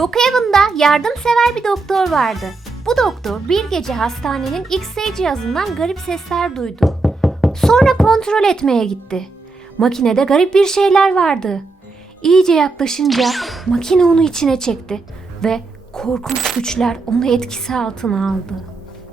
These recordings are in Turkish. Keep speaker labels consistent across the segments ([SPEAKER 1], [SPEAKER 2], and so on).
[SPEAKER 1] Brookhaven'da yardımsever bir doktor vardı. Bu doktor bir gece hastanenin X-ray cihazından garip sesler duydu. Sonra kontrol etmeye gitti. Makinede garip bir şeyler vardı. İyice yaklaşınca makine onu içine çekti ve korkunç güçler onu etkisi altına aldı.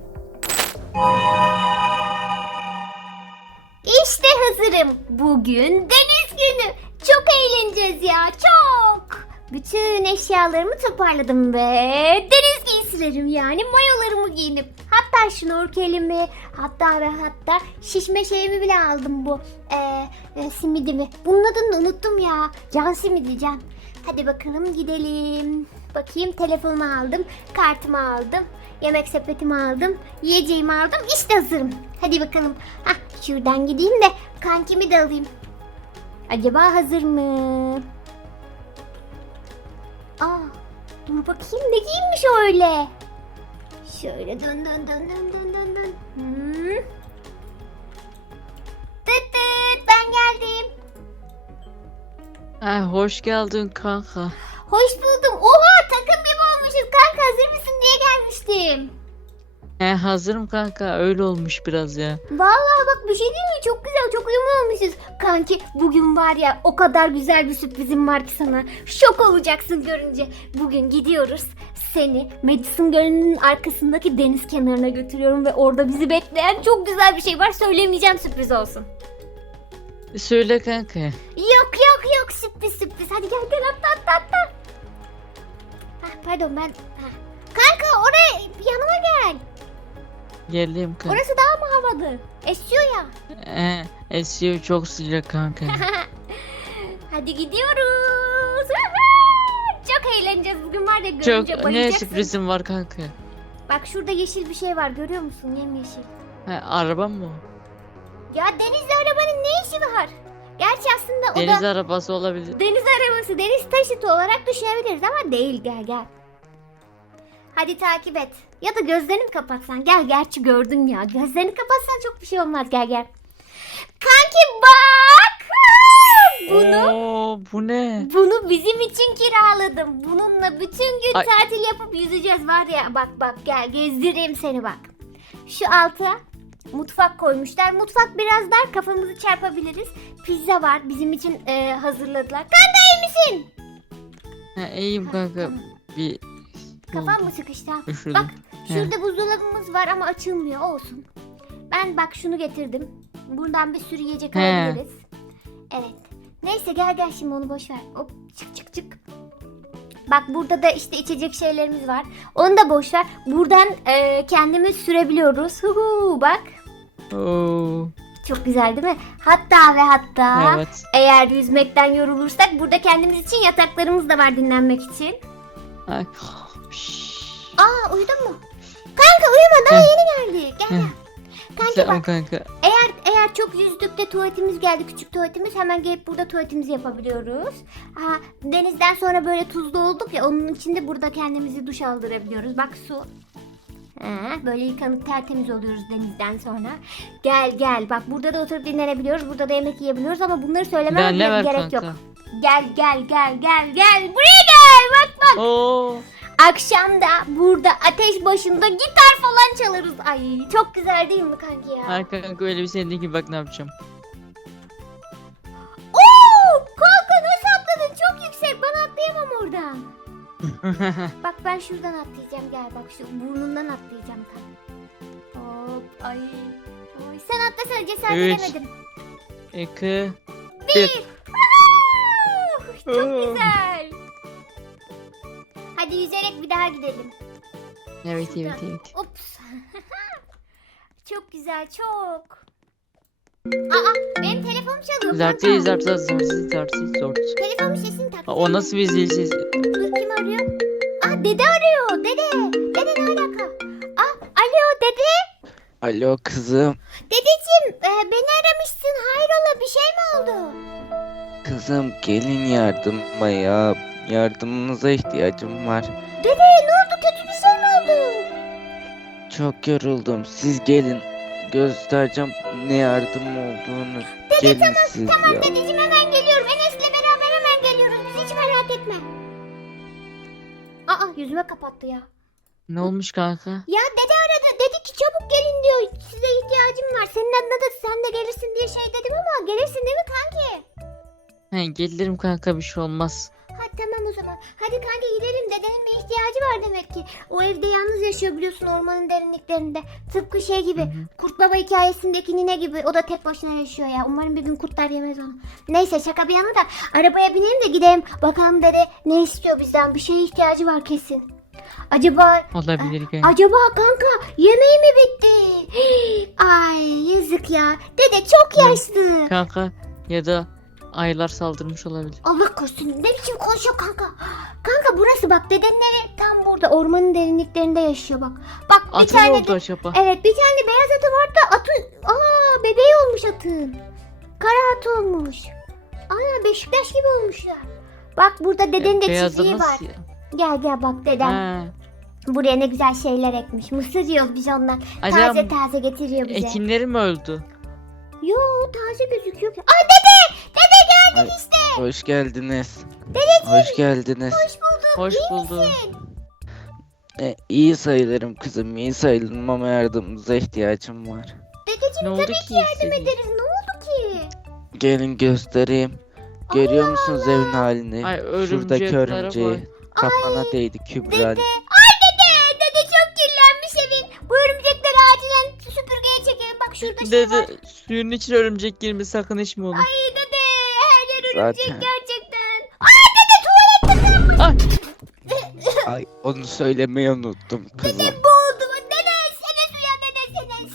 [SPEAKER 1] İşte hazırım. Bugün deniz günü. Çok eğleneceğiz ya, çok. Bütün eşyalarımı toparladım ve deniz giysilerim yani mayolarımı giyinip hatta şnorkelimi hatta şişme şeyimi bile aldım bu simidimi. Bunun adını da unuttum ya. Can simidi can. Hadi bakalım gidelim. Bakayım telefonumu aldım, kartımı aldım, yemek sepetimi aldım, yiyeceğimi aldım. İşte hazırım. Hadi bakalım. Şuradan gideyim de kankimi de alayım. Acaba hazır mı? Dur bakayım ne giyinmiş öyle. Şöyle dön. Tıt tıt, ben geldim.
[SPEAKER 2] Hoş geldin kanka.
[SPEAKER 1] Hoş buldum. Oha, takım gibi olmuşuz. Kanka hazır mısın diye gelmiştim.
[SPEAKER 2] Hazırım kanka, öyle olmuş biraz ya.
[SPEAKER 1] Vallahi bak bir şey değil mi? Çok güzel, çok uyumlu olmuşuz. Kanki bugün var ya, o kadar güzel bir sürprizim var ki sana. Şok olacaksın görünce. Bugün gidiyoruz. Seni Madison Gölü'nün arkasındaki deniz kenarına götürüyorum ve orada bizi bekleyen çok güzel bir şey var. Söylemeyeceğim, sürpriz olsun.
[SPEAKER 2] Söyle kanka.
[SPEAKER 1] Yok sürpriz. Hadi gel atla. Pardon ben. Kanka oraya yanıma gel.
[SPEAKER 2] Geleyim kanka.
[SPEAKER 1] Orası daha mı havalı? Esiyor ya.
[SPEAKER 2] Esiyor, çok sıcak kanka.
[SPEAKER 1] Hadi gidiyoruz. Çok eğleneceğiz bugün, var ya, görünce
[SPEAKER 2] Çok
[SPEAKER 1] bayılacaksın.
[SPEAKER 2] ne sürprizim var kanka.
[SPEAKER 1] Bak şurada yeşil bir şey var, görüyor musun? Yemyeşil.
[SPEAKER 2] Araba mı o?
[SPEAKER 1] Ya denizli arabanın ne işi var? Gerçi aslında o
[SPEAKER 2] Deniz
[SPEAKER 1] da
[SPEAKER 2] arabası olabilir.
[SPEAKER 1] deniz arabası, deniz taşıtı olarak düşünebiliriz ama değil. Gel. Hadi takip et. Ya da gözlerini kapatsan. Gel, gerçi gördün ya. Gözlerini kapatsan çok bir şey olmaz. Gel. Kanki bak.
[SPEAKER 2] Bu ne?
[SPEAKER 1] Bunu bizim için kiraladım. Bununla bütün gün
[SPEAKER 2] Ay.
[SPEAKER 1] tatil yapıp yüzeceğiz var ya. Bak gel gezdireyim seni bak. Şu alta mutfak koymuşlar. Mutfak biraz dar, kafamızı çarpabiliriz. Pizza var, bizim için hazırladılar. Kanka iyi misin?
[SPEAKER 2] İyiyim kanka. Bir
[SPEAKER 1] Kafam mı sıkıştı?
[SPEAKER 2] Üşüdüm.
[SPEAKER 1] Bak şurada buzdolabımız var ama açılmıyor, olsun. Ben bak şunu getirdim. Buradan bir sürü yiyecek alabiliriz. Evet. Neyse gel şimdi onu boş ver. Hop çık. Bak burada da işte içecek şeylerimiz var. Onu da boş ver. Buradan kendimiz sürebiliyoruz. Bak.
[SPEAKER 2] Oo.
[SPEAKER 1] Çok güzel değil mi? Hatta
[SPEAKER 2] Evet.
[SPEAKER 1] eğer yüzmekten yorulursak burada kendimiz için yataklarımız da var dinlenmek için.
[SPEAKER 2] Ay.
[SPEAKER 1] Uyudun mu? Kanka uyuma, daha yeni geldi. Gel. Kanki
[SPEAKER 2] Tamam
[SPEAKER 1] bak,
[SPEAKER 2] kanka.
[SPEAKER 1] eğer çok yüzdük de tuvaletimiz geldi, küçük tuvaletimiz, hemen gelip burada tuvaletimizi yapabiliyoruz. Denizden sonra böyle tuzlu olduk ya, onun için de burada kendimizi duş aldırabiliyoruz. Bak su. Böyle yıkanıp tertemiz oluyoruz denizden sonra. Gel. Bak burada da oturup dinlenebiliyoruz. Burada da yemek yiyebiliyoruz ama bunları söylemem
[SPEAKER 2] Ne var
[SPEAKER 1] gerek
[SPEAKER 2] kanka?
[SPEAKER 1] yok. Gel. Buraya gel. Bak.
[SPEAKER 2] Oo.
[SPEAKER 1] Akşam da burada ateş başında gitar falan çalarız. Ay çok güzel değil mi kanki ya?
[SPEAKER 2] Ay kanka, öyle bir şey değil ki, bak ne yapacağım.
[SPEAKER 1] Kanka nasıl atladın? Çok yüksek. Ben atlayamam oradan. Bak ben şuradan atlayacağım. Gel bak, şu burnundan atlayacağım kanka. Hop. Ay. Sen atlasana, cesaret
[SPEAKER 2] Üç.
[SPEAKER 1] edemedim.
[SPEAKER 2] 2
[SPEAKER 1] Bir. Çok güzel. Hadi yüzerek bir daha gidelim.
[SPEAKER 2] Evet.
[SPEAKER 1] Ups. Çok güzel, çok. Benim telefonum çalıyor.
[SPEAKER 2] Zart.
[SPEAKER 1] Telefonun sesini tak.
[SPEAKER 2] O nasıl bir zil sesi?
[SPEAKER 1] Dur, kim arıyor? Dede arıyor. Dede ne alaka? Alo dede.
[SPEAKER 3] Alo kızım.
[SPEAKER 1] Dedeciğim, beni aramışsın. Hayrola, bir şey mi oldu?
[SPEAKER 3] Kızım gelin yardıma ya. Yardımınıza ihtiyacım var.
[SPEAKER 1] Dede ne oldu? Kötü bir şey mi oldu?
[SPEAKER 3] Çok yoruldum. Siz gelin. Göstereceğim ne yardım olduğunu.
[SPEAKER 1] Dede
[SPEAKER 3] Gelin siz
[SPEAKER 1] tamam
[SPEAKER 3] ya.
[SPEAKER 1] dedeciğim, hemen geliyorum. Enes'le beraber hemen geliyoruz. Biz hiç merak etme. Aa yüzüme kapattı ya.
[SPEAKER 2] Ne olmuş kanka?
[SPEAKER 1] Ya dede aradı. Dedi ki çabuk gelin diyor. Size ihtiyacım var. Senin adına da sen de gelirsin diye şey dedim ama gelirsin değil mi kanki?
[SPEAKER 2] He, gelirim kanka, bir şey olmaz.
[SPEAKER 1] Hadi tamam o zaman. Hadi kanki gidelim. Dedenin bir ihtiyacı var demek ki. O evde yalnız yaşıyor biliyorsun, ormanın derinliklerinde. Tıpkı şey gibi.
[SPEAKER 2] Hı hı.
[SPEAKER 1] Kurt Baba hikayesindeki nine gibi. O da tek başına yaşıyor ya. Umarım bir gün kurtlar yemez onu. Neyse şaka bir yana da arabaya binelim de gidelim. Bakalım dede ne istiyor bizden. Bir şeye ihtiyacı var kesin. Acaba
[SPEAKER 2] Olabilir kanka.
[SPEAKER 1] Acaba kanka yemeği mi bitti? Ay yazık ya. Dede çok yaşlı.
[SPEAKER 2] Kanka ya da ayılar saldırmış olabilir.
[SPEAKER 1] Allah korusun. Ne biçim konuşuyor kanka? Kanka burası bak, dedenin evi tam burada ormanın derinliklerinde yaşıyor bak. Bak bir
[SPEAKER 2] Atı mı
[SPEAKER 1] tane
[SPEAKER 2] oldu
[SPEAKER 1] de,
[SPEAKER 2] acaba?
[SPEAKER 1] evet bir tane beyaz atı var da bebeği olmuş atın. Kara at olmuş. Ana Beşiktaş gibi olmuşlar. Bak burada dedenin de
[SPEAKER 2] Beyazı
[SPEAKER 1] çiftliği var.
[SPEAKER 2] nasıl ya?
[SPEAKER 1] Gel gel bak dedem.
[SPEAKER 2] Ha,
[SPEAKER 1] Buraya ne güzel şeyler ekmiş. Mısır yiyoruz biz ondan.
[SPEAKER 2] acaba
[SPEAKER 1] Taze taze getiriyor bize.
[SPEAKER 2] ekinleri mi öldü?
[SPEAKER 1] Yo taze gözüküyor ki. Ay dede! Dede geldik
[SPEAKER 3] Ay.
[SPEAKER 1] işte.
[SPEAKER 3] Hoş geldiniz.
[SPEAKER 1] Dedeciğim
[SPEAKER 3] Hoş geldiniz.
[SPEAKER 1] hoş bulduk.
[SPEAKER 2] Hoş
[SPEAKER 1] İyi
[SPEAKER 2] bulduk.
[SPEAKER 1] misin?
[SPEAKER 3] İyi sayılırım kızım, iyi sayılırım ama yardımınıza ihtiyacım var.
[SPEAKER 1] Dedeciğim
[SPEAKER 2] Ne oldu
[SPEAKER 1] tabii
[SPEAKER 2] ki
[SPEAKER 1] ki yardım
[SPEAKER 2] istediğin?
[SPEAKER 1] ederiz. Ne oldu ki?
[SPEAKER 3] Gelin göstereyim. Görüyor
[SPEAKER 1] Allah
[SPEAKER 3] musunuz
[SPEAKER 1] Allah.
[SPEAKER 3] evin halini?
[SPEAKER 2] Ay,
[SPEAKER 3] Şuradaki
[SPEAKER 2] örümceklere
[SPEAKER 3] örümceği.
[SPEAKER 2] bak.
[SPEAKER 3] Kafana değdi Kübra.
[SPEAKER 1] Dede. Ay dede! Dede çok kirlenmiş evin. Bu örümcekleri acilen süpürgeye çekelim. Bak şurada şey var.
[SPEAKER 2] Dede, suyun içine örümcek girme, sakın içme onu.
[SPEAKER 1] Ay dede her yer örümcek
[SPEAKER 3] Zaten.
[SPEAKER 1] gerçekten. Ay dede tuvalette kalmış.
[SPEAKER 2] Ay,
[SPEAKER 3] Ay, onu söylemeyi unuttum kızım.
[SPEAKER 1] Boğuldu mu? Dede Senes uyan dede Senes.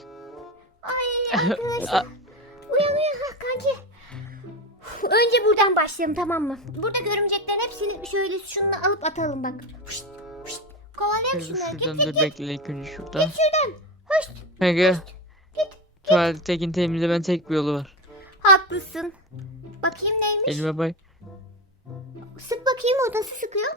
[SPEAKER 1] Ay arkadaşlar. Uyan uyan ha kanki. Önce buradan başlayalım tamam mı? Burada örümceklerin hepsini şöyle şununla alıp atalım bak. Huşt, huşt. Kovalayalım
[SPEAKER 2] dur
[SPEAKER 1] şunları. Git
[SPEAKER 2] şuradan
[SPEAKER 1] git
[SPEAKER 2] dur,
[SPEAKER 1] git.
[SPEAKER 2] bekle ilk önce şuradan.
[SPEAKER 1] Şuradan. Huşt.
[SPEAKER 2] Kanka,
[SPEAKER 1] Git.
[SPEAKER 2] tuvaletteki temizlemenin tek bir yolu var.
[SPEAKER 1] Haklısın. Bakayım neymiş?
[SPEAKER 2] Elime bak.
[SPEAKER 1] Sık bakayım, o nasıl sıkıyor?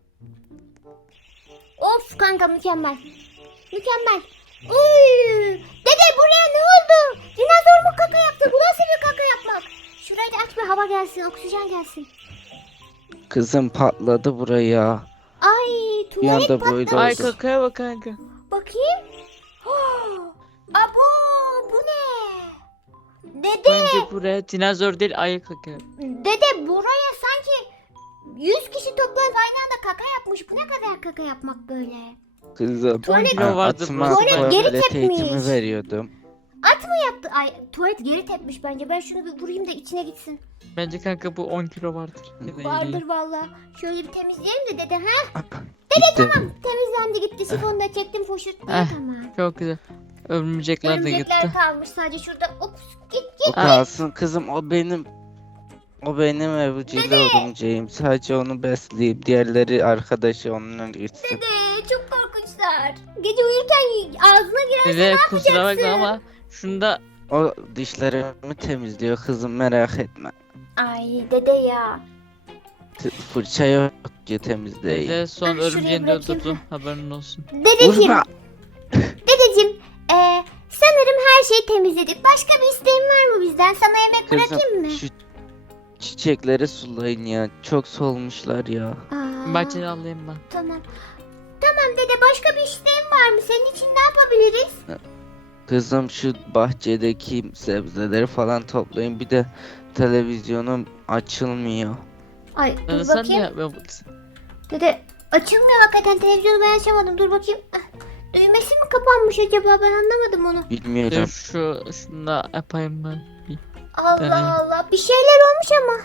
[SPEAKER 1] Of kanka mükemmel. Mükemmel. Uy. Dede buraya ne oldu? Dinozor mu kaka yaptı? Bu nasıl bir kaka yapmak? Şurayı da aç bir hava gelsin, oksijen gelsin.
[SPEAKER 3] Kızım patladı buraya.
[SPEAKER 1] Ay
[SPEAKER 3] Bir anda
[SPEAKER 1] tuvalet
[SPEAKER 3] böyle
[SPEAKER 1] patlamış.
[SPEAKER 2] Ay
[SPEAKER 3] oldu.
[SPEAKER 2] kakaya bak kanka.
[SPEAKER 1] Bakayım. Abo bu ne? Dede,
[SPEAKER 2] Bence buraya dinozor değil, ayı kakaya.
[SPEAKER 1] dede buraya sanki 100 kişi toplanıp aynı anda kaka yapmış. Bu ne kadar kaka yapmak böyle?
[SPEAKER 3] Kızım.
[SPEAKER 1] Tuvalet-
[SPEAKER 2] kilo vardı
[SPEAKER 3] Atıma
[SPEAKER 2] burası.
[SPEAKER 1] Tuvalet geri
[SPEAKER 3] tuvalet
[SPEAKER 1] tepmiş.
[SPEAKER 3] eğitimi veriyordum.
[SPEAKER 1] At mı yaptı? Ay tuvalet geri tepmiş bence. Ben şunu bir vurayım da içine gitsin.
[SPEAKER 2] Bence kanka bu 10 kilo vardır. Ya da 50.
[SPEAKER 1] Vardır valla. Şöyle bir temizleyelim de dede ha.
[SPEAKER 3] Gitti.
[SPEAKER 1] Temizlendi gitti. Sifonu da çektim foşurttum.
[SPEAKER 2] Eh.
[SPEAKER 1] Tamam.
[SPEAKER 2] Çok güzel. Örümcekler de
[SPEAKER 1] Örümcekler
[SPEAKER 2] gitti.
[SPEAKER 1] kalmış sadece şurada. Ops git
[SPEAKER 3] O
[SPEAKER 1] git.
[SPEAKER 3] kalsın kızım, o benim. O benim evcil örümceğim. Sadece onu besleyip diğerleri arkadaşı onunla gitsin.
[SPEAKER 1] Dede çok korkunçlar. Gece uyurken ağzına girerse
[SPEAKER 2] Dede kusura
[SPEAKER 1] yapacaksın?
[SPEAKER 2] bakma ama şunda
[SPEAKER 3] O dişlerimi temizliyor kızım, merak etme.
[SPEAKER 1] Ay dede ya.
[SPEAKER 3] Fırça yok ki temizleyeyim.
[SPEAKER 2] dede son
[SPEAKER 1] Ay, şuraya
[SPEAKER 2] örümceğini de
[SPEAKER 1] bırakayım.
[SPEAKER 2] öldürdü. Haberin olsun.
[SPEAKER 1] Dedeciğim.
[SPEAKER 3] Vurma.
[SPEAKER 1] Dedeciğim. Sanırım her şeyi temizledik. Başka bir isteğin var mı bizden? Sana yemek bırakayım mı?
[SPEAKER 3] Kızım şu çiçekleri sulayın ya. Çok solmuşlar ya.
[SPEAKER 1] Aa,
[SPEAKER 2] Bahçeni alayım ben.
[SPEAKER 1] Tamam. Tamam dede, başka bir isteğin var mı? Senin için ne yapabiliriz?
[SPEAKER 3] Kızım şu bahçedeki sebzeleri falan toplayın. Bir de televizyonum açılmıyor.
[SPEAKER 1] Ay dur
[SPEAKER 2] Dede sen ne
[SPEAKER 1] bakayım.
[SPEAKER 2] yapıyorsun?
[SPEAKER 1] Dede açılmıyor hakikaten, televizyonu ben açamadım. Dur bakayım. Düğmesi mi kapanmış acaba? Ben anlamadım onu.
[SPEAKER 3] Bilmiyorum.
[SPEAKER 2] Dur şunu da yapayım ben.
[SPEAKER 1] Allah
[SPEAKER 2] Deneyim.
[SPEAKER 1] Allah. Bir şeyler olmuş ama.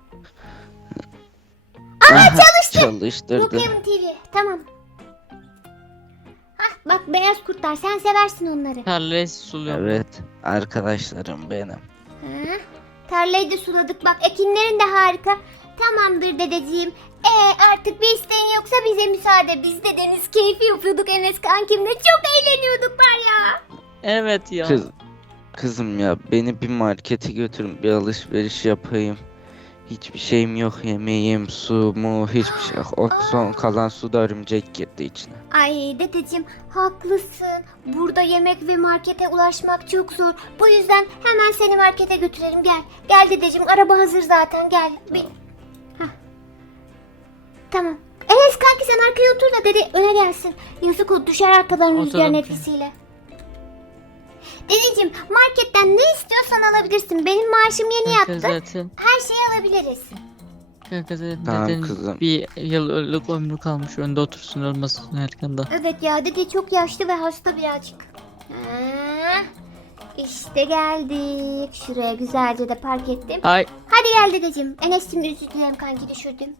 [SPEAKER 3] Çalıştırdı.
[SPEAKER 1] Brookhaven TV. Tamam. Hah bak beyaz kurtlar. Sen seversin onları.
[SPEAKER 2] Tarlayı suluyorum.
[SPEAKER 3] Evet. Arkadaşlarım benim.
[SPEAKER 1] Ha? Tarlayı da suladık. Bak ekinlerin de harika. Tamamdır dedeciğim. Artık bir isteğin yoksa bize müsaade. Biz de deniz keyfi yapıyorduk Enes kankimle. Çok eğleniyorduk var ya.
[SPEAKER 2] Evet ya.
[SPEAKER 3] Kızım ya, beni bir markete götürün, bir alışveriş yapayım. Hiçbir şeyim yok, yemeğim, su mu, hiçbir şey yok. O son kalan suda örümcek girdi içine.
[SPEAKER 1] Ay dedeciğim haklısın. Burada yemek ve markete ulaşmak çok zor. Bu yüzden hemen seni markete götürelim. Gel. Gel dedeciğim, araba hazır zaten. Gel. Hah. Tamam. Enes kanki sen da dede öne gelsin. Yazık o düşer arkadan rüzgarın
[SPEAKER 2] Oturun.
[SPEAKER 1] etkisiyle. Dedeciğim marketten ne istiyorsan alabilirsin. Benim maaşım yeni
[SPEAKER 2] Kanka
[SPEAKER 1] yattı.
[SPEAKER 2] zaten,
[SPEAKER 1] Her şeyi alabiliriz.
[SPEAKER 2] kanka zaten
[SPEAKER 3] Tamam
[SPEAKER 2] dedenin
[SPEAKER 3] kızım.
[SPEAKER 2] bir yıllık ömrü kalmış. Önde otursun, olmasın arkanda.
[SPEAKER 1] Evet ya dede çok yaşlı ve hasta birazcık. Ha, İşte geldik. Şuraya güzelce de park ettim.
[SPEAKER 2] Ay.
[SPEAKER 1] Hadi gel dedeciğim. Enes'cim özür dilerim kanki düşürdüm.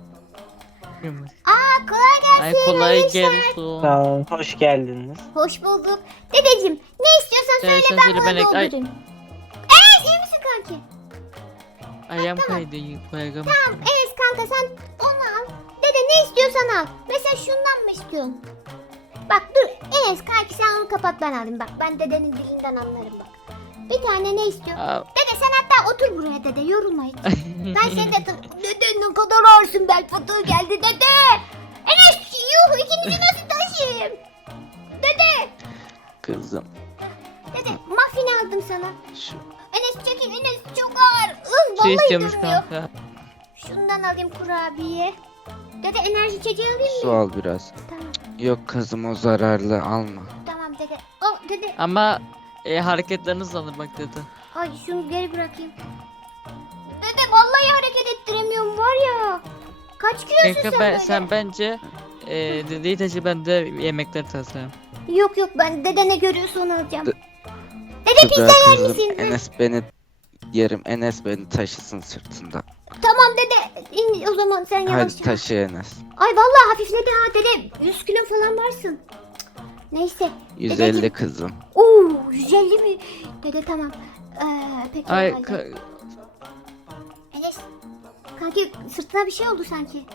[SPEAKER 1] Aa kolay gelsin.
[SPEAKER 2] Ay kolay
[SPEAKER 1] hayırlı işler.
[SPEAKER 2] gelsin.
[SPEAKER 4] Sağ olun, hoş geldiniz.
[SPEAKER 1] Hoş bulduk. Dedeciğim ne istiyorsan
[SPEAKER 2] Sen-
[SPEAKER 1] söyle
[SPEAKER 2] sen
[SPEAKER 1] ben
[SPEAKER 2] söyle,
[SPEAKER 1] bunu
[SPEAKER 2] ben ek- ay.
[SPEAKER 1] doldurayım. Enes iyi misin kanki?
[SPEAKER 2] Ayağım kaydı. Koyagamış.
[SPEAKER 1] Tamam Enes kanka sen onu al. Dede ne istiyorsan al. Mesela şundan mı istiyorsun? Bak dur Enes kanki sen onu kapat ben alayım bak. Ben dedenin dilinden anlarım bak. Bir tane ne istiyorsun?
[SPEAKER 2] Aa,
[SPEAKER 1] Dede sen hatta otur buraya dede yorulma hiç. Ben seni de dede ne kadar ağırsın bel fıtığı geldi dede. Enes yuh ikinizi nasıl taşıyayım? Dede.
[SPEAKER 3] Kızım.
[SPEAKER 1] Dede muffin aldım sana.
[SPEAKER 3] Şu
[SPEAKER 1] Enes çekil Enes çok ağır.
[SPEAKER 2] su
[SPEAKER 1] Vallahi
[SPEAKER 2] istiyormuş
[SPEAKER 1] durmuyor.
[SPEAKER 2] kanka.
[SPEAKER 1] Şundan alayım kurabiye. Dede enerji içeceği alayım
[SPEAKER 3] su
[SPEAKER 1] mı?
[SPEAKER 3] al biraz.
[SPEAKER 1] Tamam
[SPEAKER 3] Yok kızım o zararlı alma.
[SPEAKER 1] tamam dede. Oh dede.
[SPEAKER 2] Ama hareketlerini sanır bak dede.
[SPEAKER 1] Ay şunu geri bırakayım. Dede vallahi hareket ettiremiyorum var ya. Kaç kilosun
[SPEAKER 2] Kanka
[SPEAKER 1] sen
[SPEAKER 2] ben,
[SPEAKER 1] böyle?
[SPEAKER 2] sen bence dedeyi taşı, ben de yemekleri taşıyayım.
[SPEAKER 1] Yok yok ben dede ne görüyorsa onu alacağım.
[SPEAKER 3] D-
[SPEAKER 1] Dede
[SPEAKER 3] Güzel
[SPEAKER 1] pizza yer
[SPEAKER 3] kızım.
[SPEAKER 1] misin?
[SPEAKER 3] Enes beni yerim. Enes beni taşısın sırtında.
[SPEAKER 1] Tamam dede in o zaman sen
[SPEAKER 3] Hadi
[SPEAKER 1] yavaşça.
[SPEAKER 3] taşı Enes.
[SPEAKER 1] Ay vallahi hafifledi ha dede. 100 kilo falan varsın. Cık, neyse.
[SPEAKER 3] 150
[SPEAKER 1] Dedeciğim.
[SPEAKER 3] kızım.
[SPEAKER 1] Oo 150 mi? Dede tamam. Peki o
[SPEAKER 2] Ay
[SPEAKER 1] halde. Enes. Kanki sırtına bir şey oldu sanki.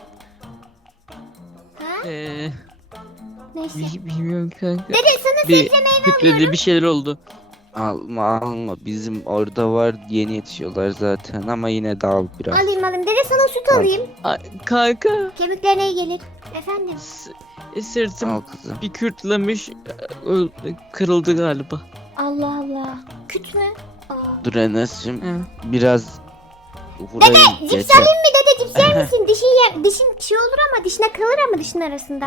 [SPEAKER 1] Ha? Neyse.
[SPEAKER 2] bilmiyorum kanka.
[SPEAKER 1] Dede sana
[SPEAKER 2] Bir
[SPEAKER 1] sebze meyve
[SPEAKER 2] kütledi, bir şeyler oldu.
[SPEAKER 3] Alma. Bizim orada var. Yeni yetişiyorlar zaten ama yine de al biraz.
[SPEAKER 1] alayım. Dede sana süt
[SPEAKER 3] Al.
[SPEAKER 1] alayım.
[SPEAKER 2] Ay, kanka
[SPEAKER 1] Kemiklerine iyi gelir. Efendim.
[SPEAKER 2] sırtım
[SPEAKER 3] Al kızım.
[SPEAKER 2] bir kürtlemiş, kırıldı galiba.
[SPEAKER 1] Allah Allah. Küt mü? Aa.
[SPEAKER 3] Dur Enes'cim
[SPEAKER 2] Hı.
[SPEAKER 3] biraz vurayım
[SPEAKER 1] Cips
[SPEAKER 3] geçer.
[SPEAKER 1] alayım mı dede cips yer misin? Dişin şey olur ama dişine kalır ama dişin arasında.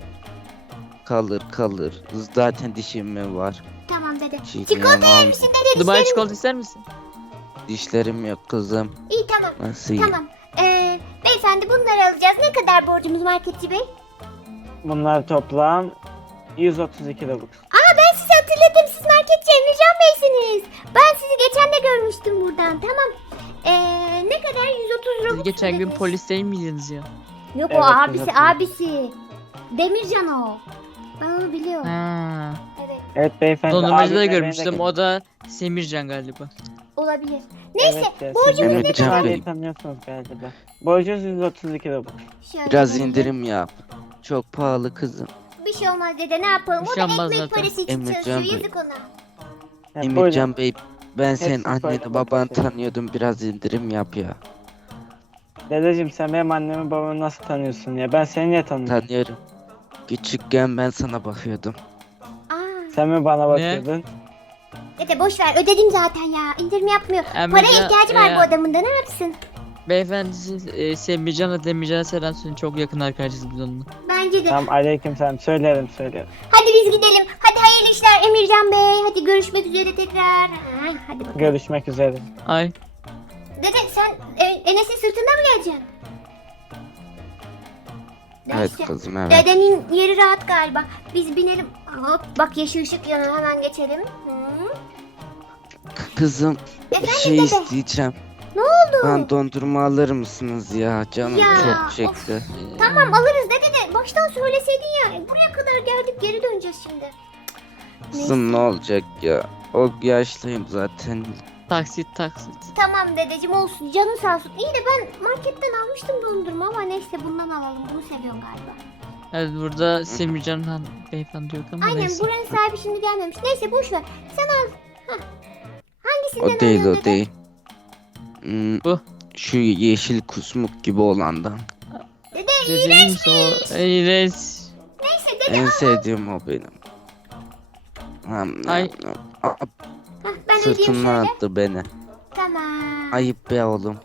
[SPEAKER 3] Kalır. Zaten dişim var.
[SPEAKER 1] Tamam dede.
[SPEAKER 3] Çiğneyen
[SPEAKER 1] Çikolata yer
[SPEAKER 3] alma.
[SPEAKER 1] misin dede
[SPEAKER 2] Dubai
[SPEAKER 1] dişlerin?
[SPEAKER 2] çikolata ister misin?
[SPEAKER 3] Dişlerim yok kızım.
[SPEAKER 1] İyi tamam.
[SPEAKER 3] Nasıl yiyeyim?
[SPEAKER 1] Tamam. Beyefendi bunları alacağız. Ne kadar borcumuz marketçi bey?
[SPEAKER 4] Bunlar toplam 132 Robux.
[SPEAKER 1] Aa ben sizi hatırladım. Siz marketçi Emircan Bey'siniz. Ben sizi geçen de görmüştüm buradan. Tamam. Ne kadar? 130
[SPEAKER 2] Siz
[SPEAKER 1] Robux
[SPEAKER 2] geçen gün
[SPEAKER 1] dediniz.
[SPEAKER 2] polis değil miydiniz ya?
[SPEAKER 1] Yok
[SPEAKER 4] Evet,
[SPEAKER 1] o abisi
[SPEAKER 4] evet.
[SPEAKER 1] abisi. Demircan o. Ben onu biliyorum.
[SPEAKER 2] Ha.
[SPEAKER 1] Evet
[SPEAKER 4] Evet beyefendi.
[SPEAKER 2] Dondurmacıda da
[SPEAKER 4] abimle beni de
[SPEAKER 2] görmüştüm. O da Semircan galiba.
[SPEAKER 1] olabilir. Neyse
[SPEAKER 4] Evet,
[SPEAKER 1] borcumuz
[SPEAKER 4] siz
[SPEAKER 1] ne
[SPEAKER 3] Emircan
[SPEAKER 4] Emircan
[SPEAKER 1] kadar?
[SPEAKER 3] Bey.
[SPEAKER 4] Bey'i tanıyorsunuz galiba. Borcunuz 132 Robux.
[SPEAKER 1] Şöyle
[SPEAKER 3] Biraz
[SPEAKER 1] verelim.
[SPEAKER 3] indirim yap. Çok pahalı kızım.
[SPEAKER 1] Bir şey olmaz dede ne yapalım?
[SPEAKER 2] Bir
[SPEAKER 1] O
[SPEAKER 2] şey
[SPEAKER 1] da
[SPEAKER 2] olmaz
[SPEAKER 1] ekmek
[SPEAKER 2] zaten.
[SPEAKER 1] parası için
[SPEAKER 3] Emircan
[SPEAKER 1] çalışıyor.
[SPEAKER 3] Bey.
[SPEAKER 1] Yazık ona.
[SPEAKER 4] Yani
[SPEAKER 3] Emircan Bey ben senin
[SPEAKER 4] Hepsi
[SPEAKER 3] anneni
[SPEAKER 4] böyle
[SPEAKER 3] babanı
[SPEAKER 4] bakıyor.
[SPEAKER 3] tanıyordum. Biraz indirim yap ya.
[SPEAKER 4] Dedeciğim sen benim annemi babamı nasıl tanıyorsun ya? Ben seni niye tanıyorum?
[SPEAKER 3] Tanıyorum. Küçükken ben sana bakıyordum.
[SPEAKER 1] Aa,
[SPEAKER 4] Sen mi bana bakıyordun?
[SPEAKER 1] dede boş ver ödedim zaten ya. İndirim yapmıyor.
[SPEAKER 2] Emircan-
[SPEAKER 1] Paraya ihtiyacı var
[SPEAKER 2] ya.
[SPEAKER 1] bu adamın da ne yapsın?
[SPEAKER 2] Beyefendi siz Semircan'la Demircan'a selam söyleyin. Çok yakın arkadaşız biz onunla.
[SPEAKER 1] Bence de.
[SPEAKER 4] Tamam aleyküm selam. Söylerim.
[SPEAKER 1] Hadi biz gidelim. Hadi hayırlı işler Emircan Bey. Hadi görüşmek üzere tekrar. Ha, hadi bakalım.
[SPEAKER 4] Görüşmek üzere.
[SPEAKER 2] Ay.
[SPEAKER 1] Dede sen Enes'in sırtında mı geleceksin?
[SPEAKER 3] Evet
[SPEAKER 1] Neyse.
[SPEAKER 3] kızım evet.
[SPEAKER 1] Dedenin yeri rahat galiba. Biz binelim. Hop bak yeşil ışık yanıyor hemen geçelim. Hı.
[SPEAKER 3] Kızım bir
[SPEAKER 1] Efendim
[SPEAKER 3] şey
[SPEAKER 1] dede?
[SPEAKER 3] isteyeceğim.
[SPEAKER 1] Ne oldu?
[SPEAKER 3] Ben dondurma alır mısınız ya? Canım
[SPEAKER 1] Ya,
[SPEAKER 3] çok çekti.
[SPEAKER 1] Tamam alırız dede de baştan söyleseydin ya. Buraya kadar geldik geri döneceğiz şimdi.
[SPEAKER 3] Kızım ne olacak ya? O yaşlıyım zaten.
[SPEAKER 2] Taksit.
[SPEAKER 1] Tamam dedeciğim olsun canın sağ olsun. İyi de ben marketten almıştım dondurma ama neyse bundan alalım. Bunu seviyorum galiba.
[SPEAKER 2] Evet burada Semircan beyefendi yok ama
[SPEAKER 1] Aynen
[SPEAKER 2] neyse.
[SPEAKER 1] buranın sahibi şimdi gelmemiş. Neyse boş ver. Sen al. Hah. Hangisinden
[SPEAKER 3] O değil
[SPEAKER 1] alıyorsun
[SPEAKER 3] o
[SPEAKER 1] dede?
[SPEAKER 3] değil.
[SPEAKER 2] Bu.
[SPEAKER 3] Şu yeşil kusmuk gibi olandan.
[SPEAKER 1] Dede
[SPEAKER 2] Dediğimiz o iğrenç.
[SPEAKER 1] neyse dede
[SPEAKER 3] En
[SPEAKER 1] al.
[SPEAKER 3] sevdiğim o benim.
[SPEAKER 2] Ay.
[SPEAKER 1] Hah, ben ödeyeyim
[SPEAKER 3] Sırtımdan
[SPEAKER 1] şöyle.
[SPEAKER 3] attı beni.
[SPEAKER 1] Tamam.
[SPEAKER 3] Ayıp be oğlum.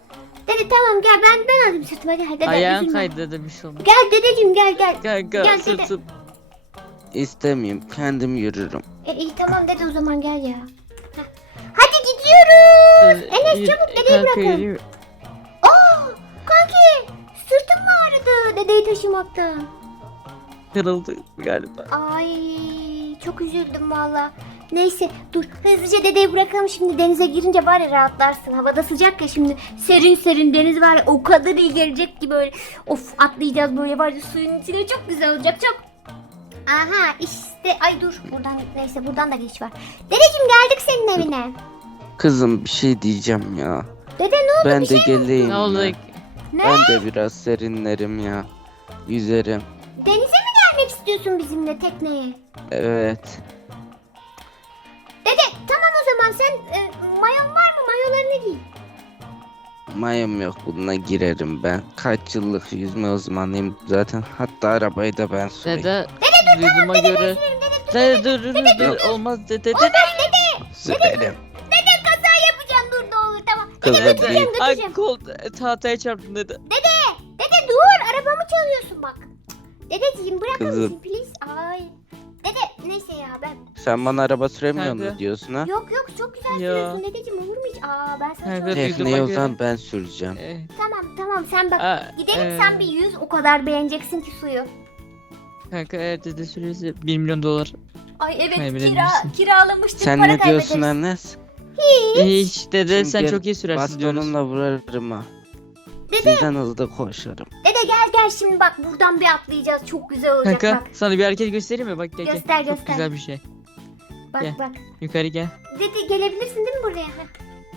[SPEAKER 1] Dede tamam gel ben alayım sırtıma gel. Dede,
[SPEAKER 2] Ayağın
[SPEAKER 1] üzülme.
[SPEAKER 2] kaydı da bir şey oldu.
[SPEAKER 1] Gel dedeciğim gel.
[SPEAKER 2] Kanka
[SPEAKER 1] Gel dede.
[SPEAKER 2] sırtım.
[SPEAKER 3] İstemeyeyim, kendim yürürüm.
[SPEAKER 1] İyi tamam dede o zaman gel ya. Heh. Hadi gidiyoruz. Enes çabuk dedeyi
[SPEAKER 2] Kanka
[SPEAKER 1] bırakın.
[SPEAKER 2] yürü.
[SPEAKER 1] Aa kanki sırtım mı ağrıdı dedeyi taşımaktan?
[SPEAKER 2] Kırıldı galiba.
[SPEAKER 1] Ay çok üzüldüm valla. Neyse dur hızlıca dedeyi bırakalım şimdi denize girince var ya rahatlarsın. Havada sıcak ya şimdi serin serin deniz var ya o kadar iyi gelecek ki böyle. Of atlayacağız böyle var ya suyun içine çok güzel olacak çok. Aha işte ay dur buradan neyse buradan da geç var. Dedeciğim geldik senin evine.
[SPEAKER 3] Kızım bir şey diyeceğim ya.
[SPEAKER 1] Dede ne oldu
[SPEAKER 3] Ben
[SPEAKER 1] bir
[SPEAKER 3] de
[SPEAKER 1] şey mi?
[SPEAKER 3] geleyim
[SPEAKER 2] Ne oldu?
[SPEAKER 3] ya.
[SPEAKER 1] Ne?
[SPEAKER 3] Ben de biraz serinlerim ya. Yüzerim.
[SPEAKER 1] Denize mi gelmek istiyorsun bizimle tekneye?
[SPEAKER 3] Evet.
[SPEAKER 1] Dede tamam o zaman sen mayon var mı mayolarını giy.
[SPEAKER 3] Mayım yok, bununla girerim ben. Kaç yıllık yüzme uzmanıyım zaten. Hatta arabayı da ben süreyim.
[SPEAKER 2] Dede duyduğuma göre. Dede dur olmaz dede.
[SPEAKER 3] Sürerim.
[SPEAKER 1] Dede kaza yapacağım dur ne olur tamam.
[SPEAKER 3] Kız
[SPEAKER 1] Dede
[SPEAKER 3] hadi.
[SPEAKER 1] götüreceğim
[SPEAKER 2] Ay
[SPEAKER 1] götüreceğim.
[SPEAKER 2] kol tahtaya çarptın dede.
[SPEAKER 1] Dede dur arabamı çalıyorsun bak. Dedeciğim bırakır
[SPEAKER 3] Kızım.
[SPEAKER 1] mısın please? Ay. Dede neyse ya ben.
[SPEAKER 3] Sen bana araba süremiyor
[SPEAKER 2] Kanka.
[SPEAKER 3] mu diyorsun ha?
[SPEAKER 1] Yok çok güzel
[SPEAKER 2] Ya.
[SPEAKER 1] sürüyorsun dedeciğim olur mu hiç? Aa ben sana
[SPEAKER 2] Kanka,
[SPEAKER 1] söyleyeyim.
[SPEAKER 2] duydum.
[SPEAKER 3] Tekneyi o
[SPEAKER 2] göre.
[SPEAKER 3] zaman ben süreceğim.
[SPEAKER 1] Tamam sen bak.
[SPEAKER 2] Aa,
[SPEAKER 1] Gidelim sen bir yüz o kadar beğeneceksin ki suyu.
[SPEAKER 2] Kanka eğer dede süresi 1 milyon dolar.
[SPEAKER 1] Ay evet
[SPEAKER 2] Kaybedebilirsin.
[SPEAKER 1] kiralamıştık
[SPEAKER 3] Sen
[SPEAKER 1] para
[SPEAKER 3] ne diyorsun
[SPEAKER 1] kaybederiz.
[SPEAKER 3] Enes?
[SPEAKER 2] Hiç dede
[SPEAKER 3] Şimdi
[SPEAKER 2] sen
[SPEAKER 3] gel,
[SPEAKER 2] çok iyi sürersin diyoruz.
[SPEAKER 3] Bastonumla vurarım ha.
[SPEAKER 1] Dede.
[SPEAKER 3] Sizden hızlı koşarım.
[SPEAKER 1] Dede gel şimdi bak buradan bir atlayacağız çok güzel olacak
[SPEAKER 2] Kanka
[SPEAKER 1] bak.
[SPEAKER 2] sana bir hareket göstereyim mi? Bak gel
[SPEAKER 1] Göster,
[SPEAKER 2] gel. Çok
[SPEAKER 1] göster.
[SPEAKER 2] güzel bir şey.
[SPEAKER 1] Bak
[SPEAKER 2] Gel.
[SPEAKER 1] bak.
[SPEAKER 2] Yukarı gel.
[SPEAKER 1] Dede gelebilirsin değil mi buraya? Heh.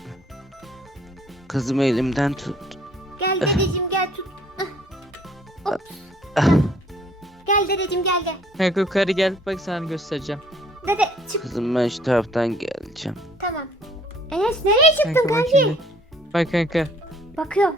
[SPEAKER 3] Kızımı elimden tut.
[SPEAKER 1] Gel dedeciğim gel tut. Hah. Ops. Gel dedeciğim gel.
[SPEAKER 2] Kanka yukarı gel bak sana göstereceğim.
[SPEAKER 1] Dede çık
[SPEAKER 3] Kızım ben şu taraftan geleceğim.
[SPEAKER 1] tamam. Enes nereye çıktın
[SPEAKER 2] Kanka bak
[SPEAKER 1] kanki?
[SPEAKER 2] şimdi. Bak kanka.
[SPEAKER 1] Bakıyor.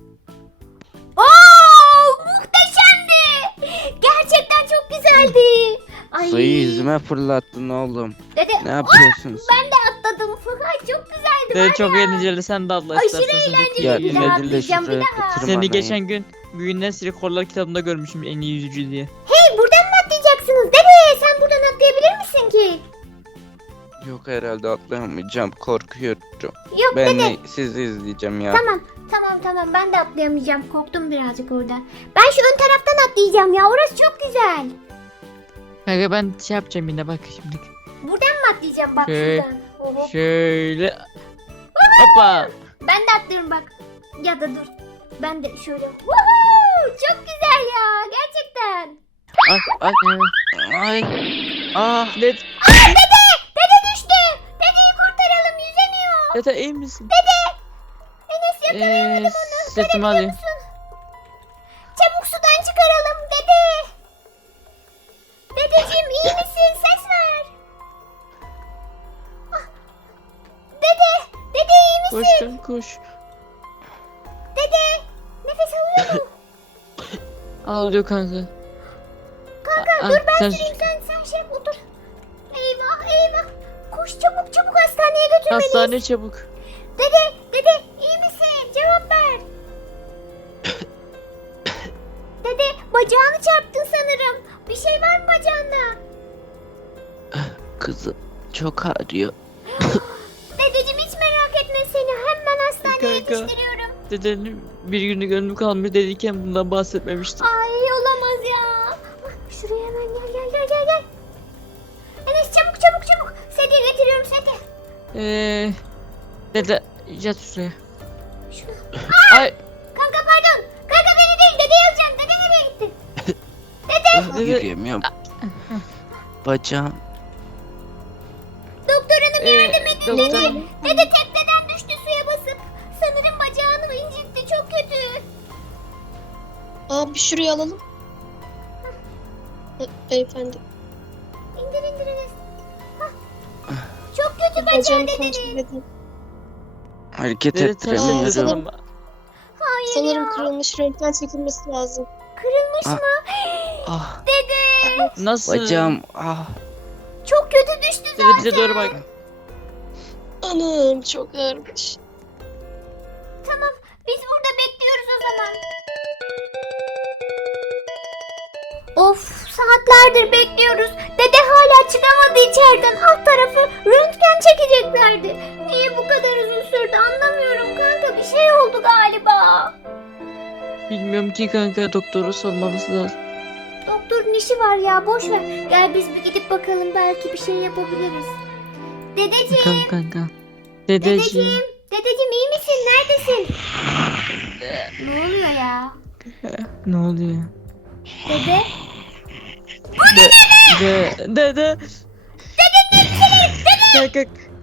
[SPEAKER 1] Oo muhteşemdi. Gerçekten çok güzeldi. Ay.
[SPEAKER 3] Suyu yüzüme fırlattın oğlum.
[SPEAKER 1] Dede
[SPEAKER 3] Ne yapıyorsunuz?
[SPEAKER 1] ben de atladım. Ay çok güzeldi
[SPEAKER 2] Dede
[SPEAKER 1] var
[SPEAKER 2] çok
[SPEAKER 1] ya.
[SPEAKER 2] eğlenceli sen de atla
[SPEAKER 1] Aşırı
[SPEAKER 2] istersen. Sen çok
[SPEAKER 1] eğlenceli.
[SPEAKER 3] Ya
[SPEAKER 2] iyi
[SPEAKER 1] Bir daha
[SPEAKER 2] yüzüyorsun.
[SPEAKER 3] ümidinle
[SPEAKER 1] atlayacağım, bir
[SPEAKER 3] şuraya
[SPEAKER 1] daha.
[SPEAKER 3] tırmanayım.
[SPEAKER 2] Seni geçen gün Guinness Rekorlar kitabında görmüşüm en iyi yüzücü diye.
[SPEAKER 1] Hey buradan mı atlayacaksınız? Dede sen buradan atlayabilir misin ki?
[SPEAKER 3] Yok herhalde atlayamayacağım, korkuyorum.
[SPEAKER 1] Yok
[SPEAKER 3] Ben
[SPEAKER 1] dede.
[SPEAKER 3] de sizi izleyeceğim ya.
[SPEAKER 1] Tamam ben de atlayamayacağım. Korktum birazcık orada. Ben şu ön taraftan atlayacağım ya. Orası çok güzel.
[SPEAKER 2] Kanka ben şey yapacağım yine bak şimdi.
[SPEAKER 1] Buradan mı atlayacağım bak
[SPEAKER 2] Şöyle.
[SPEAKER 1] şuradan. Oho.
[SPEAKER 2] Şöyle. Hoppa.
[SPEAKER 1] Ben de atlıyorum bak. Ya da dur. Ben de şöyle. Woohoo! Çok güzel ya. Gerçekten.
[SPEAKER 3] Ay ay ay. Ah.
[SPEAKER 2] Dede,
[SPEAKER 1] Dede düştü. Dedeyi kurtaralım. Yüzemiyor.
[SPEAKER 2] dede iyi misin?
[SPEAKER 1] Enes yakalayamadım onu.
[SPEAKER 2] Sırtımı
[SPEAKER 1] Görebiliyor
[SPEAKER 2] alayım.
[SPEAKER 1] musun? Çabuk sudan çıkaralım. Dede. Dedeciğim iyi misin? Ses ver. Ah. Dede. Dede iyi misin?
[SPEAKER 2] Koş kanka koş.
[SPEAKER 1] Dede. Nefes alıyor mu?
[SPEAKER 2] Ağlıyor kanka.
[SPEAKER 1] Kanka dur ben
[SPEAKER 2] sen
[SPEAKER 1] süreyim sen şey yap otur. Eyvah. Koş çabuk hastaneye götürmeliyiz.
[SPEAKER 2] Hastane çabuk.
[SPEAKER 1] Dede iyi misin? Cevap ver. Dede bacağını çarptın sanırım. Bir şey var mı bacağında?
[SPEAKER 3] Kızım çok ağrıyor.
[SPEAKER 1] Dedeciğim hiç merak etme seni hemen hastaneye
[SPEAKER 2] Kanka.
[SPEAKER 1] yetiştiriyorum.
[SPEAKER 2] Dedenin bir günlük ömrü kalmış dediyken bundan bahsetmemiştim.
[SPEAKER 1] Ay olamaz ya. Ah, şuraya hemen gel. Enes çabuk. Sedye getiriyorum sedye.
[SPEAKER 2] Dede yat şuraya.
[SPEAKER 1] Şunu.
[SPEAKER 2] Ay.
[SPEAKER 1] Kanka pardon. Kanka beni değil dede yazacağım. Dede nereye gitti?
[SPEAKER 2] Dede.
[SPEAKER 3] Yürüyemiyorum. Bacağım.
[SPEAKER 1] Doktor hanım yardım edin
[SPEAKER 2] doktor.
[SPEAKER 1] dede. Dede tepeden düştü suya basıp. Sanırım bacağını incitti çok kötü.
[SPEAKER 5] Abi şuraya alalım. Beyefendi.
[SPEAKER 1] İndir Enes. Hah. Çok kötü bacağı
[SPEAKER 5] Bacağını
[SPEAKER 1] dedenin.
[SPEAKER 5] kontrol edin.
[SPEAKER 3] Hareket
[SPEAKER 2] Dede ters
[SPEAKER 3] ettiremiyorum.
[SPEAKER 2] ettirdim.
[SPEAKER 1] Hayır
[SPEAKER 5] Sanırım
[SPEAKER 1] ya.
[SPEAKER 5] kırılmış, renkten çekilmesi lazım.
[SPEAKER 1] Kırılmış
[SPEAKER 3] Ah.
[SPEAKER 1] mı?
[SPEAKER 3] Ah
[SPEAKER 1] Dede.
[SPEAKER 2] Nasıl?
[SPEAKER 3] bacağım ah.
[SPEAKER 1] Çok kötü düştü
[SPEAKER 2] Dede
[SPEAKER 1] zaten.
[SPEAKER 2] bize doğru bak.
[SPEAKER 5] Anam çok ağırmış.
[SPEAKER 1] Biz burada Of, saatlerdir bekliyoruz. Dede hala çıkamadı içeriden. Alt tarafı röntgen çekeceklerdi. Niye bu kadar uzun sürdü anlamıyorum kanka. Bir şey oldu galiba.
[SPEAKER 2] Bilmiyorum ki kanka, doktora sormamız lazım.
[SPEAKER 1] Doktorun işi var ya, boş ver. Gel biz bir gidip bakalım, belki bir şey yapabiliriz. Dedeciğim,
[SPEAKER 2] Bakalım kanka. Dedeciğim.
[SPEAKER 1] dedeciğim, dedeciğim iyi misin? Neredesin? Ne oluyor ya?
[SPEAKER 2] Ne oluyor?
[SPEAKER 1] Dede?
[SPEAKER 2] Dede. Kanka.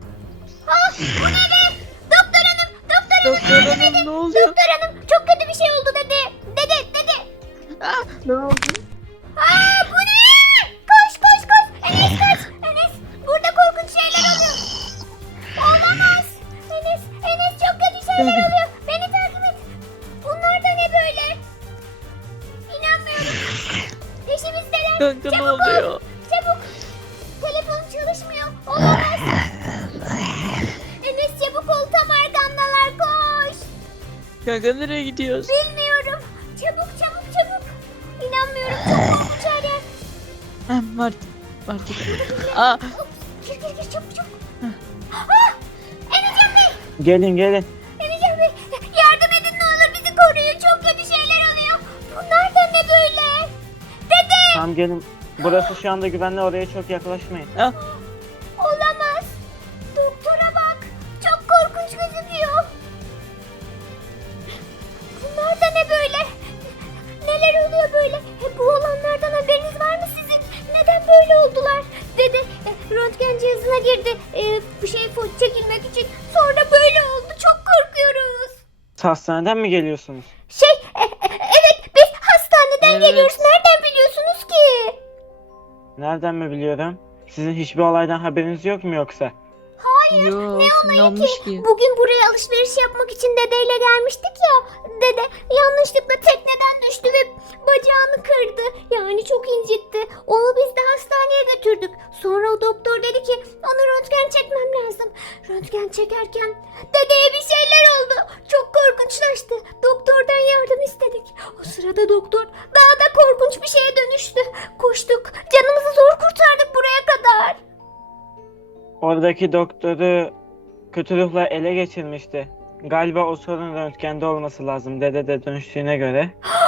[SPEAKER 1] Doktor hanım, doktor hanım,
[SPEAKER 2] Doktor hanım, ne oluyor?
[SPEAKER 1] doktor hanım. Çok kötü bir şey oldu dede. Dede.
[SPEAKER 2] Ne oldu?
[SPEAKER 1] Aa, bu ne? Koş koş koş. Enes kaç. Enes, burada korkunç şeyler oluyor. Olamaz. Enes çok kötü şeyler oluyor. Beni takip et. Bunlar da ne böyle? İnanmıyorum. Peşimizdeler.
[SPEAKER 2] Kanka ne
[SPEAKER 1] Çabuk ol.
[SPEAKER 2] oluyor?
[SPEAKER 1] Çabuk. Telefon çalışmıyor. Olamaz. Enes çabuk ol, tam arkamdalar, koş.
[SPEAKER 2] Kanka nereye gidiyoruz?
[SPEAKER 1] Bilmiyorum. Çabuk. İnanmıyorum, çok korkunç her yer.
[SPEAKER 2] Ha, Mart. Aa,
[SPEAKER 1] Gir çabuk. Ah! Enecan Bey!
[SPEAKER 4] Gelin.
[SPEAKER 1] Enecan Bey! Yardım edin ne olur, bizi koruyun. Çok kötü şeyler oluyor. Bunlar da ne böyle? Dede!
[SPEAKER 4] Tamam gelin. Burası şu anda güvenli, oraya çok yaklaşmayın.
[SPEAKER 1] Olamaz. Doktora bak. Çok korkunç gözüküyor. Bunlar da ne böyle? Neler oluyor böyle? Bu olanlardan haberiniz var mı sizin? Neden böyle oldular? Dede röntgen cihazına girdi. Bu şey çekilmek için. Sonra böyle oldu. Çok korkuyoruz.
[SPEAKER 4] Hastaneden mi geliyorsunuz?
[SPEAKER 1] Evet, biz hastaneden
[SPEAKER 2] Evet.
[SPEAKER 1] geliyoruz. Nereden biliyorsunuz ki?
[SPEAKER 4] Nereden mi biliyorum? Sizin hiçbir olaydan haberiniz yok mu yoksa?
[SPEAKER 2] yok, ne olmuş ki?
[SPEAKER 1] Bugün buraya alışveriş yapmak için dedeyle gelmiştik ya. Dede yanlışlıkla tekneden düştü ve bacağını kırdı. Yani çok incitti. Onu biz de hastaneye götürdük. Sonra o doktor dedi ki onu röntgen çekmem lazım. Röntgen çekerken dedeye bir şeyler oldu. Çok korkunçlaştı. Doktordan yardım istedik. O sırada doktor daha da korkunç bir şeye dönüştü. Koştuk. Canımızı zor kurtardık buraya kadar.
[SPEAKER 4] Oradaki doktoru kötü ruhlar ele geçirmişti. Galiba o sorun röntgende olması lazım, dede de dönüştüğüne göre.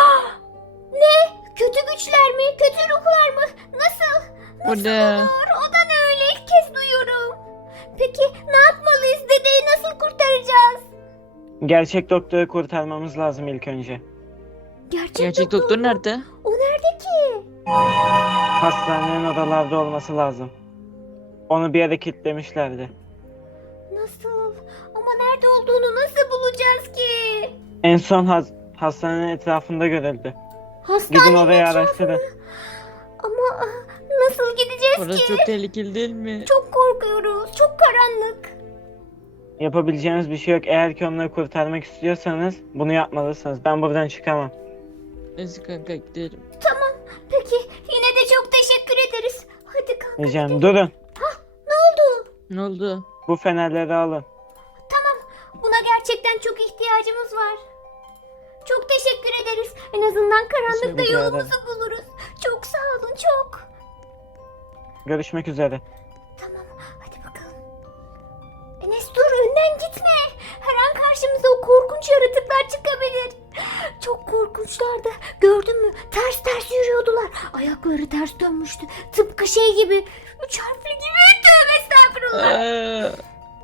[SPEAKER 1] Ne? Kötü güçler mi? Kötü ruhlar mı? Nasıl?
[SPEAKER 2] O
[SPEAKER 1] Nasıl
[SPEAKER 2] ne?
[SPEAKER 1] olur? O da ne öyle? İlk kez duyuyorum. Peki ne yapmalıyız? Dedeyi nasıl kurtaracağız?
[SPEAKER 4] Gerçek doktoru kurtarmamız lazım ilk önce.
[SPEAKER 2] Gerçek doktor
[SPEAKER 1] mu?
[SPEAKER 2] nerede?
[SPEAKER 1] O nerede ki?
[SPEAKER 4] Hastanenin odalarda olması lazım. Onu bir yere kilitlemişlerdi.
[SPEAKER 1] Nasıl? Ama nerede olduğunu nasıl bulacağız ki?
[SPEAKER 4] En son hastanenin etrafında görüldü.
[SPEAKER 1] Hastanenin
[SPEAKER 4] Gidin oraya
[SPEAKER 1] etrafı
[SPEAKER 4] araştırın.
[SPEAKER 1] mı? Ama nasıl gideceğiz
[SPEAKER 2] Orası
[SPEAKER 1] ki?
[SPEAKER 2] çok tehlikeli değil mi?
[SPEAKER 1] Çok korkuyoruz. Çok karanlık.
[SPEAKER 4] Yapabileceğimiz bir şey yok. Eğer ki onları kurtarmak istiyorsanız bunu yapmalısınız. Ben buradan çıkamam.
[SPEAKER 2] Neyse kanka gidelim.
[SPEAKER 1] Tamam. Peki yine de çok teşekkür ederiz. Hadi kanka.
[SPEAKER 4] Diyeceğim durun.
[SPEAKER 1] Ne oldu?
[SPEAKER 2] Ne oldu?
[SPEAKER 4] Bu fenerleri alın.
[SPEAKER 1] Buna gerçekten çok ihtiyacımız var. Çok teşekkür ederiz. En azından karanlıkta
[SPEAKER 4] Rica ederim.
[SPEAKER 1] yolumuzu buluruz. Çok sağ olun, çok.
[SPEAKER 4] Görüşmek üzere.
[SPEAKER 1] Tamam, hadi bakalım. Enes dur, önden gitme. Her an karşımıza o korkunç yaratıklar çıkabilir. Çok korkunçlardı. Gördün mü? Ters ters yürüyordular. Ayakları ters dönmüştü. Tıpkı şey gibi. 3 harfli gibi. Tövbe estağfurullah.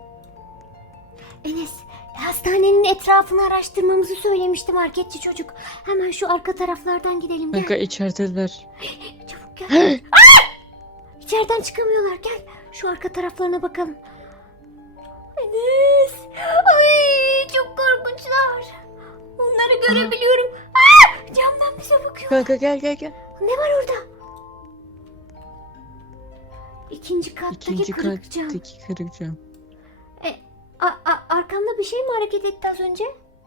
[SPEAKER 1] Enes, hastanenin etrafını araştırmamızı söylemişti marketçi çocuk. Hemen şu arka taraflardan gidelim. Gel.
[SPEAKER 2] Kanka içerideler.
[SPEAKER 1] Çabuk gel. Aa! İçeriden çıkamıyorlar. Gel. Şu arka taraflarına bakalım. Enes. Ay, çok korkunçlar. Onları görebiliyorum. Aa! Camdan bize bakıyor.
[SPEAKER 2] Kanka gel.
[SPEAKER 1] Ne var orada? İkinci kattaki
[SPEAKER 2] İkinci
[SPEAKER 1] kırık cam.
[SPEAKER 2] kattaki kırık cam.
[SPEAKER 1] Arkamda bir şey mi hareket etti az önce?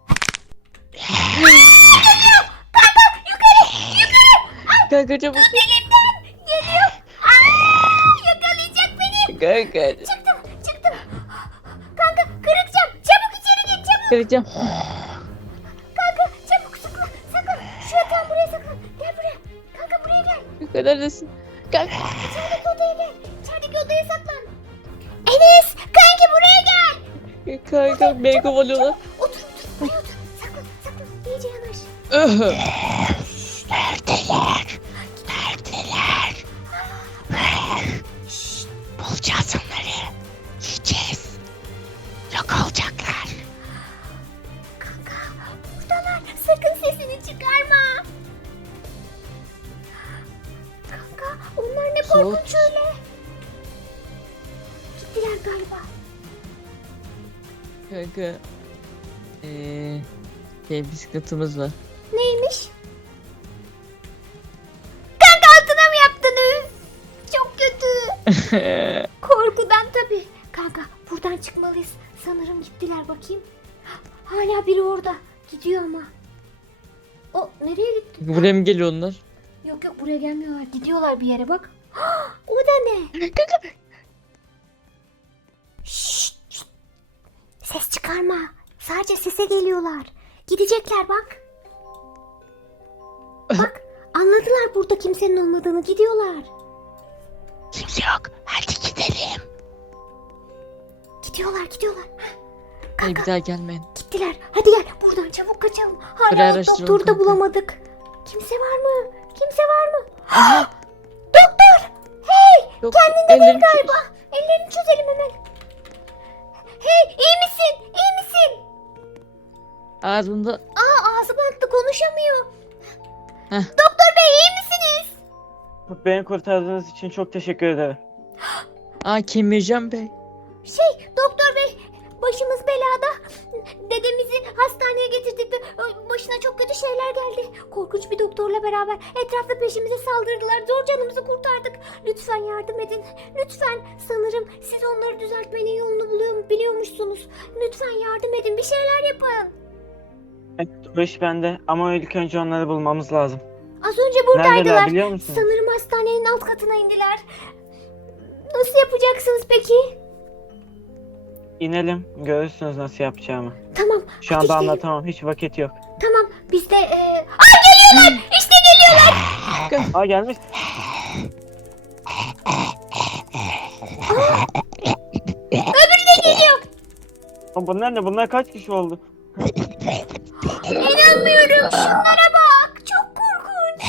[SPEAKER 2] Kanka çabuk.
[SPEAKER 1] Geliyor. Aa, yakalayacak beni.
[SPEAKER 2] Kanka.
[SPEAKER 1] Çıktım. Kanka kırık cam. Çabuk içeri git çabuk.
[SPEAKER 2] Kırık cam.
[SPEAKER 1] Kanka çabuk saklan. Şu yatağın buraya saklan. Gel buraya. Kanka buraya gel.
[SPEAKER 2] Kanka neredesin? Kanka.
[SPEAKER 1] İçerideki odaya gel. İçerideki odaya saklan. Enes kanki buraya gel.
[SPEAKER 2] Kanka beni kovalıyorlar.
[SPEAKER 1] Otur buraya otur. Saklan saklan. İyice yanaş.
[SPEAKER 3] Bulacağız onları. Yiyeceğiz. Yok olacaklar.
[SPEAKER 1] Kanka buradalar. Sakın sesini çıkarma. Kanka onlar ne korkunç öyle. Gittiler galiba.
[SPEAKER 2] Kanka. Bir sıkıntımız var.
[SPEAKER 1] Neymiş? Kanka altına mı yaptınız? Çok kötü. Korkudan tabii. Kanka buradan çıkmalıyız. Sanırım gittiler bakayım. Hala biri orada. Gidiyor ama. O nereye gitti?
[SPEAKER 2] Buraya mı geliyor onlar?
[SPEAKER 1] Yok yok buraya gelmiyorlar. Gidiyorlar bir yere bak. O da ne? Şşt, şşt. Ses çıkarma. Sadece sese geliyorlar. Gidecekler bak. Bak anladılar burada kimsenin olmadığını. Gidiyorlar.
[SPEAKER 3] Kimse yok. Hadi gidelim.
[SPEAKER 1] Gidiyorlar.
[SPEAKER 2] Hayır bir daha gelmeyin.
[SPEAKER 1] Gittiler. Hadi gel buradan çabuk kaçalım.
[SPEAKER 2] Buraya
[SPEAKER 1] Hala
[SPEAKER 2] araştıralım
[SPEAKER 1] doktoru da
[SPEAKER 2] kanka.
[SPEAKER 1] bulamadık. Kimse var mı? Kimse var mı?
[SPEAKER 2] Aha.
[SPEAKER 1] Doktor! Hey!
[SPEAKER 2] Yok,
[SPEAKER 1] Kendinde değil
[SPEAKER 2] ellerim
[SPEAKER 1] galiba. Ellerini çözelim hemen. Hey iyi misin? İyi misin?
[SPEAKER 2] Ağzında.
[SPEAKER 1] Ağzı bantlı konuşamıyor.
[SPEAKER 2] Heh.
[SPEAKER 1] Doktor bey iyi misiniz?
[SPEAKER 4] Beni kurtardığınız için çok teşekkür ederim.
[SPEAKER 2] Kemircan Bey.
[SPEAKER 1] Doktor bey başımız belada. Dedemizi hastaneye getirdik ve başına çok kötü şeyler geldi. Korkunç bir doktorla beraber etrafta peşimize saldırdılar. Zor canımızı kurtardık. Lütfen yardım edin. Lütfen. Sanırım siz onları düzeltmenin yolunu biliyormuşsunuz. Lütfen yardım edin. Bir şeyler yapın.
[SPEAKER 4] Evet, o iş bende ama ilk önce onları bulmamız lazım.
[SPEAKER 1] Az önce buradaydılar.
[SPEAKER 4] Neredeler biliyor musun?
[SPEAKER 1] Sanırım hastanenin alt katına indiler. Nasıl yapacaksınız peki?
[SPEAKER 4] İnelim, görürsünüz nasıl yapacağımı.
[SPEAKER 1] Tamam.
[SPEAKER 4] Şu
[SPEAKER 1] hadi
[SPEAKER 4] anda
[SPEAKER 1] gidelim.
[SPEAKER 4] anlatamam, hiç vakit yok.
[SPEAKER 1] Tamam biz de... Ay geliyorlar! İşte geliyorlar!
[SPEAKER 4] Aa gelmiş.
[SPEAKER 1] Öbürü de geliyor.
[SPEAKER 4] Aa, bunlar ne? Bunlar kaç kişi oldu?
[SPEAKER 1] İnanmıyorum. Şunlara bak. Çok korkunç.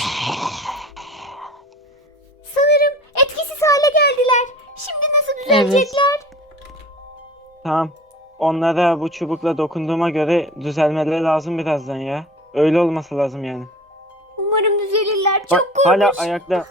[SPEAKER 1] Sanırım etkisiz hale geldiler. Şimdi nasıl düzelecekler?
[SPEAKER 4] Tamam. Onlara bu çubukla dokunduğuma göre düzelmeleri lazım birazdan ya. Öyle olması lazım yani.
[SPEAKER 1] Umarım düzelirler.
[SPEAKER 4] Bak
[SPEAKER 1] Çok korkunç.
[SPEAKER 4] hala ayakta.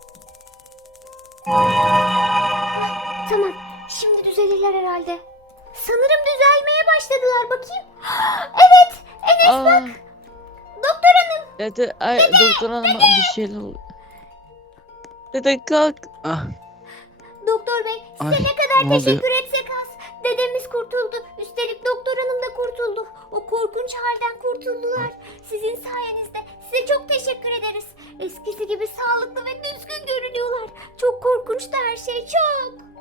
[SPEAKER 1] Tamam. Şimdi düzelirler herhalde. Sanırım düzelmeye başladılar. Bakayım. Evet. Enes bak. Doktor hanım.
[SPEAKER 2] Dede, doktor hanım bir şeyler oluyor. Dede kalk.
[SPEAKER 3] Ah,
[SPEAKER 1] Doktor bey size
[SPEAKER 3] Ay,
[SPEAKER 1] ne kadar
[SPEAKER 3] ne oluyor?
[SPEAKER 1] teşekkür etsek az. Dedemiz kurtuldu. Üstelik doktor hanım da kurtuldu. O korkunç halden kurtuldular. Sizin sayenizde. Size çok teşekkür ederiz. Eskisi gibi sağlıklı ve düzgün görünüyorlar. Çok korkunçtu her şey çok.